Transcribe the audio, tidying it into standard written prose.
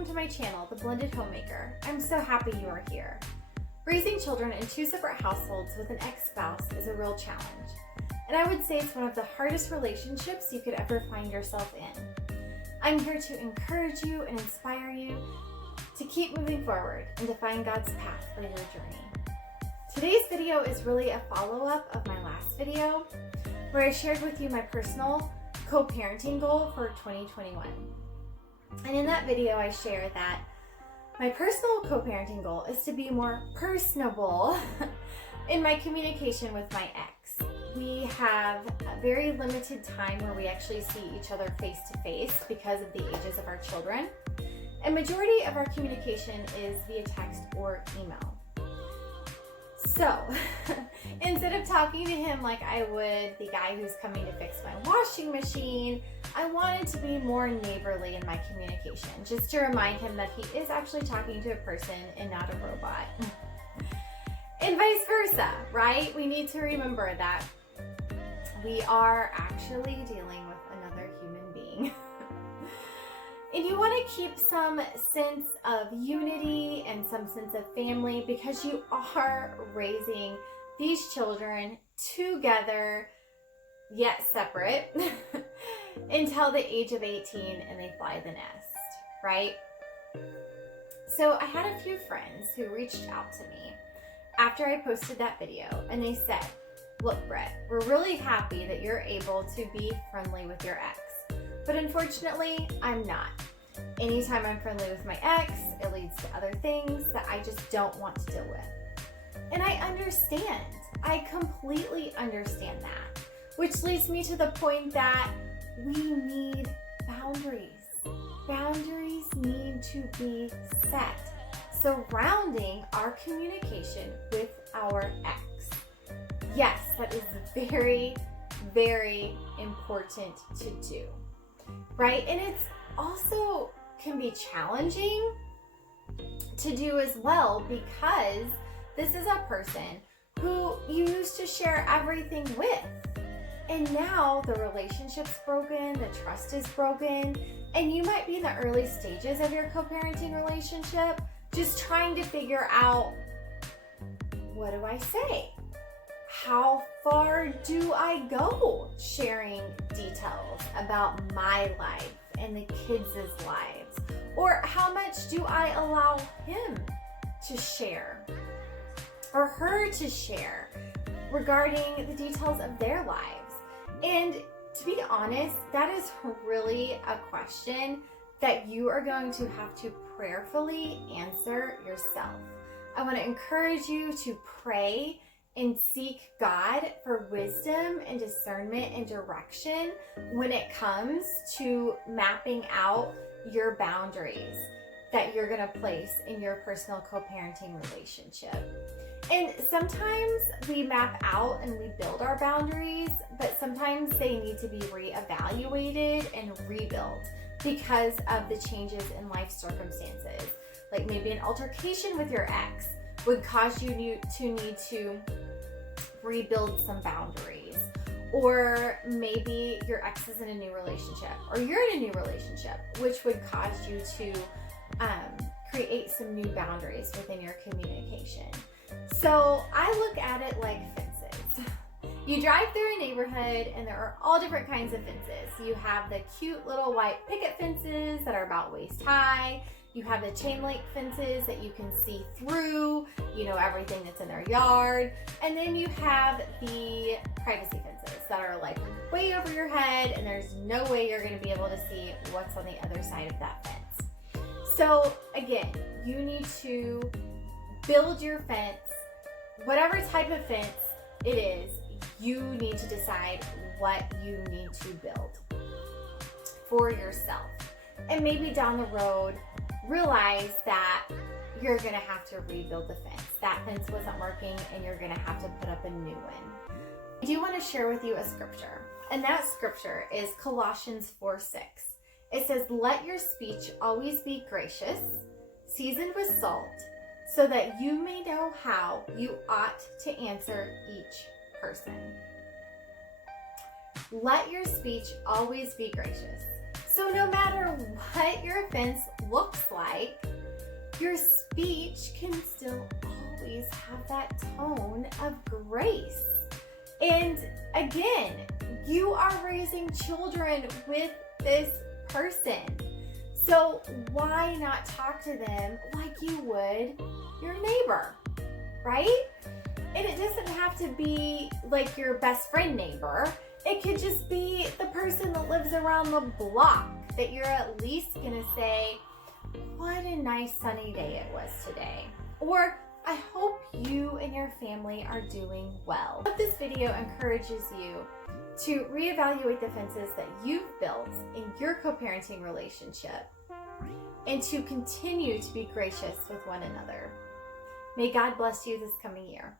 welcome to my channel, The Blended Homemaker. I'm so happy you are here. Raising children in two separate households with an ex-spouse is a real challenge, and I would say it's one of the hardest relationships you could ever find yourself in. I'm here to encourage you and inspire you to keep moving forward and to find God's path for your journey. Today's video is really a follow-up of my last video, where I shared with you my personal co-parenting goal for 2021. And in that video, I shared that my personal co-parenting goal is to be more personable in my communication with my ex. We have a very limited time where we actually see each other face to face because of the ages of our children. And majority of our communication is via text or email. So, instead of talking to him like I would the guy who's coming to fix my washing machine, I wanted to be more neighborly in my communication, just to remind him that he is actually talking to a person and not a robot. And vice versa, right? We need to remember that we are actually dealing with another human being. And you want to keep some sense of unity and some sense of family because you are raising these children together, yet separate, until the age of 18 and they fly the nest, right? So I had a few friends who reached out to me after I posted that video, and they said, "Look, Brett, we're really happy that you're able to be friendly with your ex. But unfortunately, I'm not. Anytime I'm friendly with my ex, it leads to other things that I just don't want to deal with." And I understand. I completely understand that. Which leads me to the point that we need boundaries. Boundaries need to be set surrounding our communication with our ex. Yes, that is very, very important to do, right? And it's also can be challenging to do as well because this is a person who you used to share everything with. And now the relationship's broken, the trust is broken, and you might be in the early stages of your co-parenting relationship just trying to figure out, what do I say? How far do I go sharing details about my life and the kids' lives? Or how much do I allow him to share or her to share regarding the details of their lives? And to be honest, that is really a question that you are going to have to prayerfully answer yourself. I want to encourage you to pray and seek God for wisdom and discernment and direction when it comes to mapping out your boundaries that you're going to place in your personal co-parenting relationship. And sometimes we map out and we build our boundaries, but sometimes they need to be reevaluated and rebuilt because of the changes in life circumstances. Like maybe an altercation with your ex would cause you to need to rebuild some boundaries. Or maybe your ex is in a new relationship, or you're in a new relationship, which would cause you to create some new boundaries within your communication. So I look at it like fences. You drive through a neighborhood and there are all different kinds of fences. You have the cute little white picket fences that are about waist high. You have the chain link fences that you can see through, you know, everything that's in their yard. And then you have the privacy fences that are like way over your head and there's no way you're going to be able to see what's on the other side of that fence. So again, you need to build your fence, whatever type of fence it is. You need to decide what you need to build for yourself. And maybe down the road, realize that you're going to have to rebuild the fence. That fence wasn't working and you're going to have to put up a new one. I do want to share with you a scripture, and that scripture is Colossians 4:6. It says, "Let your speech always be gracious, seasoned with salt, so that you may know how you ought to answer each person." Let your speech always be gracious. So no matter what your offense looks like, your speech can still always have that tone of grace. And again, you are raising children with this person. So why not talk to them like you would your neighbor, right? And it doesn't have to be like your best friend neighbor. It could just be the person that lives around the block that you're at least gonna say, what a nice sunny day it was today. Or, I hope you and your family are doing well. I hope this video encourages you to reevaluate the fences that you've built in your co-parenting relationship and to continue to be gracious with one another. May God bless you this coming year.